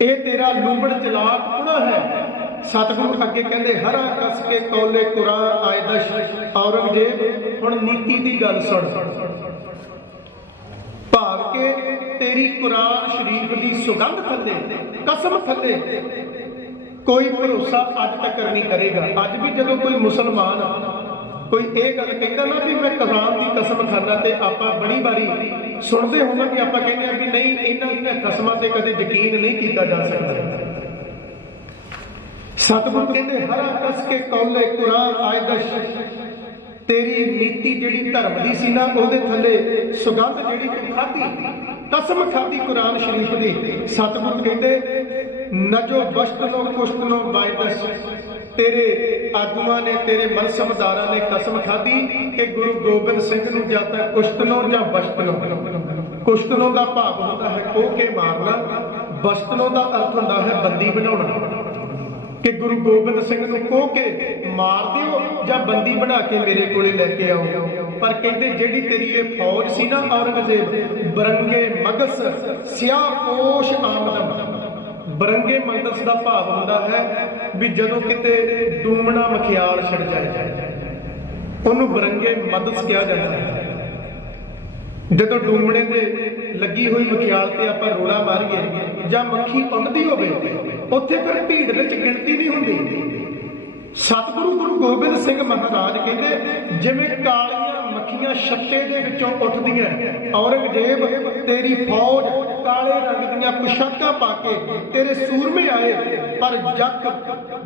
ਇਹ ਤੇਰਾ ਲੂੰਬੜ ਚਲਾਕ ਪੁਣਾ ਹੈ। ਸਤਿਗੁਰੂ ਅੱਗੇ ਕਹਿੰਦੇ, ਹਰਾ ਕਸ ਕੇ ਕੌਲੇ ਕੁਰਾਨ ਆਇਦਸ਼ ਔਰੰਗਜ਼ੇਬ, ਹੁਣ ਨੀਤੀ ਦੀ ਗੱਲ ਸੁਣ। ਭਾਵ ਕੇ ਤੇਰੀ ਕੁਰਾਨ ਸ਼ਰੀਫ ਦੀ ਸੁਗੰਧ ਥੱਲੇ, ਕਸਮ ਥੱਲੇ ਕੋਈ ਭਰੋਸਾ ਅੱਜ ਤੱਕ ਨਹੀਂ ਕਰੇਗਾ। ਅੱਜ ਵੀ ਜਦੋਂ ਕੋਈ ਮੁਸਲਮਾਨ ਕੋਈ ਇਹ ਗੱਲ ਕਹਿੰਦਾ ਨਾ ਵੀ ਮੈਂ ਕੁਰਾਨ ਦੀ ਕਸਮ ਖਾਣਾ ਤੇ ਆਪਾਂ ਬੜੀ ਵਾਰੀ ਸੁਣਦੇ ਹੋਵਾਂਗੇ ਆਪਾਂ ਕਹਿੰਦੇ ਆ ਵੀ ਨਹੀਂ, ਇਹਨਾਂ ਦੀਆਂ ਕਸਮਾਂ ਤੇ ਕਦੇ ਯਕੀਨ ਨਹੀਂ ਕੀਤਾ ਜਾ ਸਕਦਾ। ਸਤਿਗੁਰੂ ਕਹਿੰਦੇ ਹਰਾ ਕਸ ਕੇ ਕੌਲੇ ਕੁਰਾਨ ਆਇਦਸ਼। ਤੇਰੀ ਨੀਤੀ ਜਿਹੜੀ ਧਰਮ ਦੀ ਸੀ ਨਾ, ਉਹਦੇ ਥੱਲੇ ਸੁਗੰਧ ਜਿਹੜੀ ਤੂੰ ਖਾਧੀ, ਕਸਮ ਖਾਧੀ ਕੁਰਾਨ ਸ਼ਰੀਫ ਦੀ। ਸਤਿਗੁਰ ਕਹਿੰਦੇ ਨਜੋ ਬਸ਼ਤਨੋ ਕੁਸ਼ਤਨੋ ਬਾਇਦਸ ਤੇਰੇ ਆਗੂਆਂ ਨੇ, ਤੇਰੇ ਮਨਸਬਦਾਰਾਂ ਨੇ ਕਸਮ ਖਾਧੀ ਕਿ ਗੁਰੂ ਗੋਬਿੰਦ ਸਿੰਘ ਨੂੰ ਜਾਂ ਤਾਂ ਕੁਸ਼ਤਨੋ ਜਾਂ ਬਸ਼ਤਨੋ। ਕੁਸ਼ਤਨੋ ਦਾ ਭਾਵ ਹੁੰਦਾ ਹੈ ਕੋਹ ਕੇ ਮਾਰਨਾ, ਬਸ਼ਤਨੋ ਦਾ ਅਰਥ ਹੁੰਦਾ ਹੈ ਬੰਦੀ ਬਣਾਉਣਾ। ਕਿ ਗੁਰੂ ਗੋਬਿੰਦ ਸਿੰਘ ਨੂੰ ਕੋਹ ਕੇ ਮਾਰ ਦਿਓ ਜਾਂ ਬੰਦੀ ਬਣਾ ਕੇ ਮੇਰੇ ਕੋਲੇ ਲੈ ਕੇ ਆਓ। ਪਰ ਕਹਿੰਦੇ ਜਿਹੜੀ ਤੇਰੀ ਇਹ ਫੌਜ ਸੀ ਨਾ ਔਰੰਗਜ਼ੇਬ, ਬਰੰਗੇ, ਮਗਸ ਸਿਆਹ ਪੋਸ਼ ਆਮਦਨ। ਬਰੰਗੇ ਮਗਸ ਦਾ ਭਾਵ ਹੁੰਦਾ ਹੈ ਵੀ ਜਦੋਂ ਕਿਤੇ ਡੂਮਣਾ ਮਖਿਆਲ ਛੜ ਜਾਏ। ਉਹਨੂੰ ਬਰੰਗੇ ਮਦਸ ਕਿਹਾ ਜਾਂਦਾ ਹੈ। ਜਦੋਂ ਡੂਮਣੇ ਤੇ ਲੱਗੀ ਹੋਈ ਮਖਿਆਲ ਤੇ ਆਪਾਂ ਰੋੜਾ ਮਾਰੀਏ ਜਾਂ ਮੱਖੀ ਉੱਡਦੀ ਹੋਵੇ, ਉੱਥੇ ਫਿਰ ਭੀੜ ਵਿੱਚ ਗਿਣਤੀ ਨਹੀਂ ਹੁੰਦੀ। ਸਤਿਗੁਰੂ ਗੁਰੂ ਗੋਬਿੰਦ ਸਿੰਘ ਮਹਾਰਾਜ ਕਹਿੰਦੇ, ਜਿਵੇਂ ਕਾਲੀਆਂ ਮੱਖੀਆਂ ਛੱਟੇ ਦੇ ਵਿੱਚੋਂ ਉੱਠਦੀਆਂ ਔਰੰਗਜ਼ੇਬ, ਤੇਰੀ ਫੌਜ ਕਾਲੇ ਰੰਗ ਦੀਆਂ ਪੁਸ਼ਾਕਾਂ ਪਾ ਕੇ ਤੇਰੇ ਸੂਰਮੇ ਆਏ। ਪਰ ਜੱਕ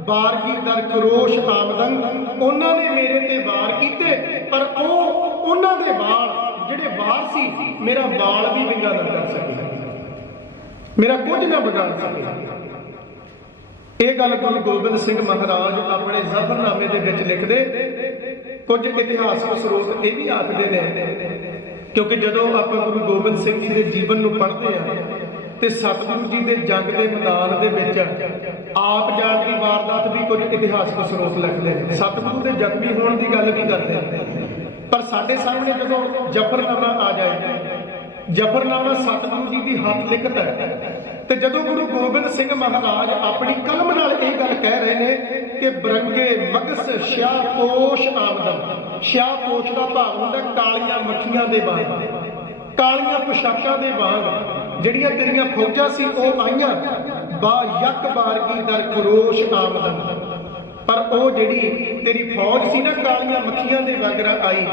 ਬਾਰਗੀ ਦਰ ਕਰੋਸ਼ ਆਮਦਨ ਉਹਨਾਂ ਨੇ ਮੇਰੇ ਤੇ ਵਾਰ ਕੀਤੇ। ਪਰ ਉਹ ਉਹਨਾਂ ਦੇ ਵਾਲ ਜਿਹੜੇ ਵਾਰ ਸੀ, ਮੇਰਾ ਵਾਲ ਵੀ ਵਿੰਗਾ ਨਾ ਕਰ ਸਕਿਆ ਮੇਰਾ ਕੁਝ ਨਾ ਵਿਗਾੜ ਸਕਿਆ ਇਹ ਗੱਲ ਗੁਰੂ ਗੋਬਿੰਦ ਸਿੰਘ ਮਹਾਰਾਜ ਆਪਣੇ ਜ਼ਫਰਨਾਮੇ ਦੇ ਵਿੱਚ ਲਿਖਦੇ ਕੁਝ ਇਤਿਹਾਸਕ ਸਰੋਤ ਇਹ ਵੀ ਆਖਦੇ ਨੇ, ਕਿਉਂਕਿ ਜਦੋਂ ਆਪਾਂ ਗੁਰੂ ਗੋਬਿੰਦ ਸਿੰਘ ਜੀ ਦੇ ਜੀਵਨ ਨੂੰ ਪੜ੍ਹਦੇ ਆ, ਤੇ ਸਤਿਗੁਰੂ ਜੀ ਦੇ ਜੰਗ ਦੇ ਮੈਦਾਨ ਦੇ ਵਿੱਚ ਆਪ ਜਾਣ ਦੀ ਵਾਰਦਾਤ ਵੀ ਕੁਝ ਇਤਿਹਾਸਕ ਸਰੋਤ ਲਿਖਦੇ ਨੇ। ਸਤਿਗੁਰੂ ਦੇ ਜ਼ਖਮੀ ਹੋਣ ਦੀ ਗੱਲ ਵੀ ਕਰਦੇ ਪਰ ਸਾਡੇ ਸਾਹਮਣੇ ਜਦੋਂ ਜਫਰਨਾਮਾ ਆ ਜਾਏ, ਜਫਰਨਾਮਾ ਸਤਿਗੁਰੂ ਜੀ ਦੀ ਹੱਥ ਲਿਖਤ ਹੈ, ਤੇ ਜਦੋਂ ਗੁਰੂ ਗੋਬਿੰਦ ਸਿੰਘ ਮਹਾਰਾਜ ਆਪਣੀ ਕਲਮ ਨਾਲ ਇਹ ਗੱਲ ਕਹਿ ਰਹੇ ਨੇ ਕਿ ਬਰੰਗੇ ਮਗਸ ਸ਼ਾਹਪੋਸ਼ ਆਮਦਨ ਸ਼ਾਹਪੋਸ਼ ਦਾ ਭਾਵ ਹੁੰਦਾ ਕਾਲੀਆਂ ਮੱਖੀਆਂ ਦੇ ਵਾਂਗ ਕਾਲੀਆਂ ਪੁਸ਼ਾਕਾਂ ਦੇ ਵਾਂਗ ਜਿਹੜੀਆਂ ਤੇਰੀਆਂ ਫੌਜਾਂ ਸੀ ਉਹ ਆਈਆਂ। ਬਾ ਯਕ ਬਾਰਗੀ ਦਰ ਖਰੋਸ਼ ਆਮਦਨ ਪਰ ਉਹ ਜਿਹੜੀ ਤੇਰੀ ਫੌਜ ਸੀ ਨਾ ਕਾਲੀਆਂ ਮੱਖੀਆਂ ਦੇ ਵਾਂਗਰਾ ਆਈ।